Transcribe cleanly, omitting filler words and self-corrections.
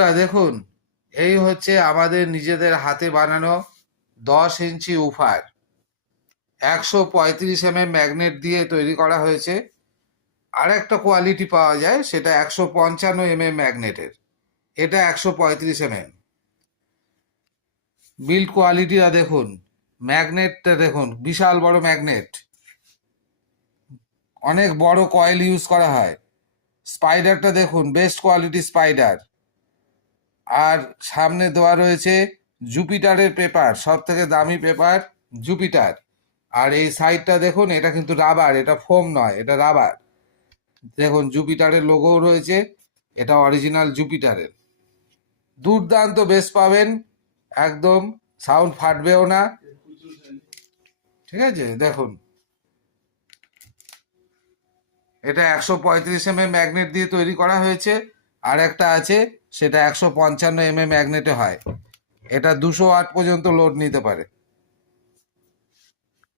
বন্ধুরা দেখুন, এই হচ্ছে আমাদের নিজেদের হাতে বানানো 10 ইঞ্চি উফার 135 ম্যাগনেট দিয়ে তৈরি করা হয়েছে। আর একটা কোয়ালিটি পাওয়া যায়, সেটা 155 ম্যাগনেটের। এটা 135 বিল্ড কোয়ালিটিটা দেখুন, ম্যাগনেটটা দেখুন, বিশাল বড় ম্যাগনেট, অনেক বড় কয়েল ইউজ করা হয়। স্পাইডারটা দেখুন, বেস্ট কোয়ালিটি স্পাইডার। আর সামনে দেওয়া রয়েছে জুপিটারের পেপার, সব থেকে দামি পেপার জুপিটার। আর এই সাইডটা দেখুন, এটা কিন্তু রাবার, এটা ফোম নয়, এটা রাবার। দেখুন জুপিটারের লোগোও রয়েছে, এটা অরিজিনাল জুপিটারের। দুর্দান্ত বেস পাবেন, একদম সাউন্ড ফাটবেও না, ঠিক আছে। দেখুন এটা 135 ম্যাগনেট দিয়ে তৈরি করা হয়েছে। আর একটা আছে, সেটা 155 ম্যাগনেটে হয়। এটা 200 ওয়াট পর্যন্ত লোড নিতে পারে।